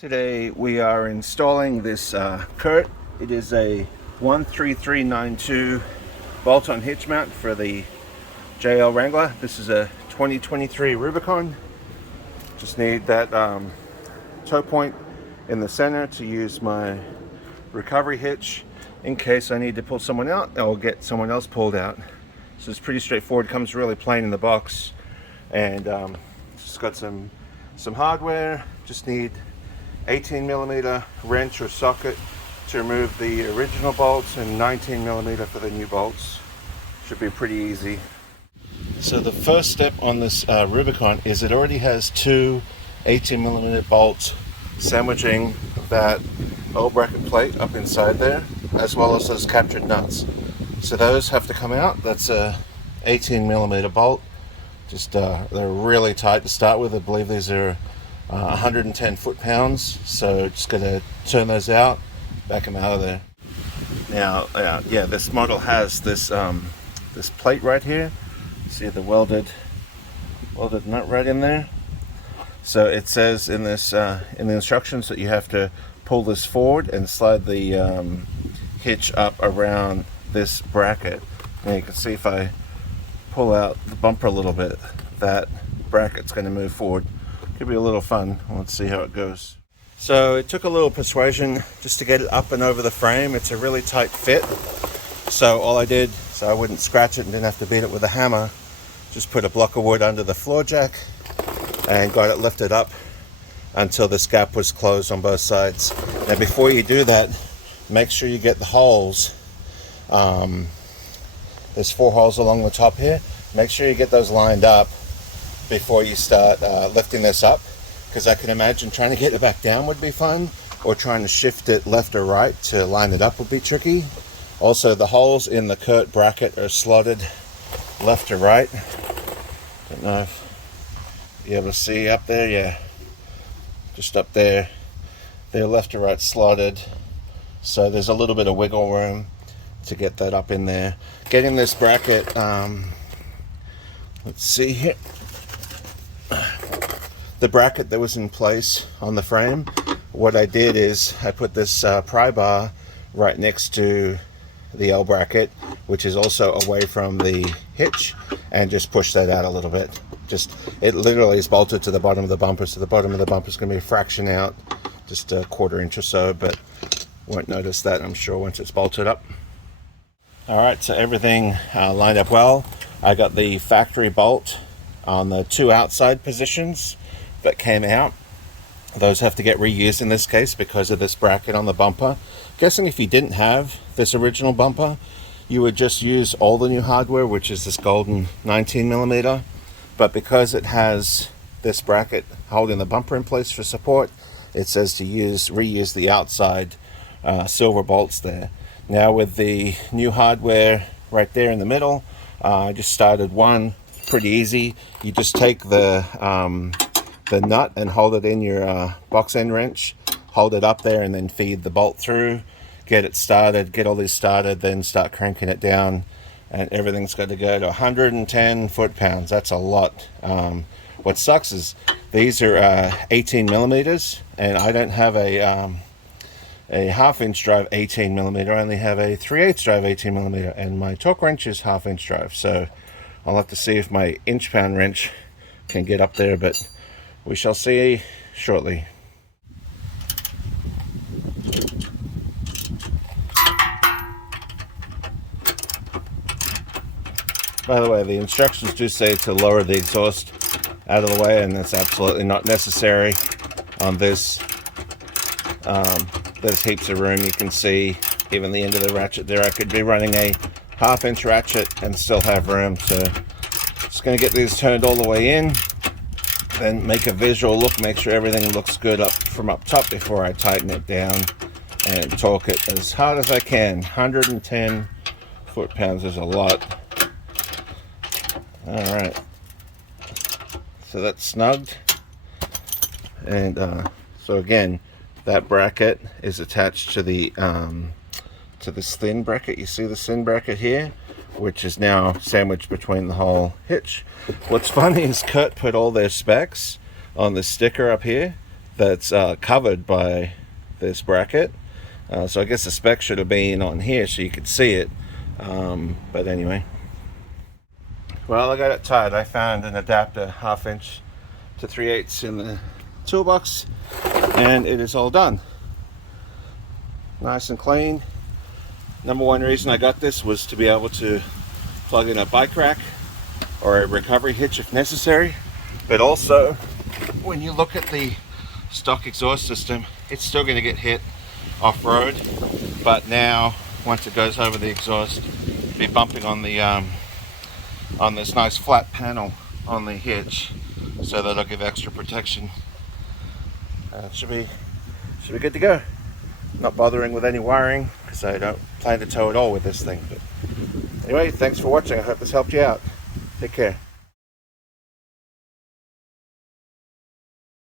Today we are installing this Curt. It is a 13392 bolt-on hitch mount for the JL Wrangler. This is a 2023 Rubicon. Just need that toe point in the center to use my recovery hitch in case I need to pull someone out or get someone else pulled out. So it's pretty straightforward. Comes really plain in the box, and just got some hardware. Just need 18mm wrench or socket to remove the original bolts and 19mm for the new bolts. Should be pretty easy. So the first step on this Rubicon is it already has two 18mm bolts sandwiching that oil bracket plate up inside there, as well as those captured nuts. So those have to come out. That's a 18mm bolt. Just they're really tight to start with. I believe these are 110 foot-pounds, so just gonna turn those out, back them out of there. Now, yeah, this model has this this plate right here. See the welded nut right in there. So it says in this in the instructions that you have to pull this forward and slide the hitch up around this bracket. Now you can see if I pull out the bumper a little bit, that bracket's going to move forward. Could be a little fun. Let's see how it goes. So it took a little persuasion just to get it up and over the frame. It's a really tight fit. So all I did, so I wouldn't scratch it and didn't have to beat it with a hammer, just put a block of wood under the floor jack and got it lifted up until this gap was closed on both sides. Now before you do that, make sure you get the holes. There's 4 holes along the top here. Make sure you get those lined up before you start lifting this up, because I can imagine trying to get it back down would be fun, or trying to shift it left or right to line it up would be tricky. Also, the holes in the Curt bracket are slotted left or right. Don't know if you're able to see up there. Yeah, just up there. They're left or right slotted, so there's a little bit of wiggle room to get that up in there. Getting this bracket, let's see here. The bracket that was in place on the frame, what I did is I put this pry bar right next to the L bracket, which is also away from the hitch, and just push that out a little bit. Just, it literally is bolted to the bottom of the bumper, so the bottom of the bumper is going to be a fraction out, just a 1/4 inch or so, but won't notice that, I'm sure, once it's bolted up. Alright, so everything lined up well. I got the factory bolt on the 2 outside positions that came out. Those have to get reused in this case because of this bracket on the bumper. Guessing if you didn't have this original bumper, you would just use all the new hardware, which is this golden 19mm. But because it has this bracket holding the bumper in place for support, it says to reuse the outside silver bolts there. Now with the new hardware right there in the middle, I just started one. Pretty easy. You just take the nut and hold it in your box end wrench, hold it up there, and then feed the bolt through, get it started, get all these started, then start cranking it down, and everything's got to go to 110 foot-pounds. That's a lot. What sucks is these are 18mm, and I don't have a 1/2 inch drive 18mm. I only have a 3/8 drive 18mm, and my torque wrench is 1/2 inch drive. So I'll have to see if my inch-pound wrench can get up there, but we shall see shortly. By the way, the instructions do say to lower the exhaust out of the way, and that's absolutely not necessary on this. There's heaps of room. You can see even the end of the ratchet there. I could be running a 1/2 inch ratchet and still have room. So just going to get these turned all the way in, then make a visual look, make sure everything looks good from up top before I tighten it down and torque it as hard as I can. 110 foot-pounds is a lot. Alright, so that's snugged, and so again, that bracket is attached to the to this thin bracket. You see the thin bracket here, which is now sandwiched between the whole hitch. What's funny is Curt put all their specs on the sticker up here. that's covered by this bracket. So I guess the spec should have been on here so you could see it. But anyway. Well, I got it tied. I found an adapter 1/2 inch to 3/8 in the toolbox, and it is all done. Nice and clean. Number one reason I got this was to be able to plug in a bike rack or a recovery hitch if necessary. But also, when you look at the stock exhaust system, it's still going to get hit off-road. But now, once it goes over the exhaust, it'll be bumping on the on this nice flat panel on the hitch, so that'll give extra protection. Should be good to go. Not bothering with any wiring because I don't plan to tow at all with this thing. But anyway, thanks for watching. I hope this helped you out. Take care.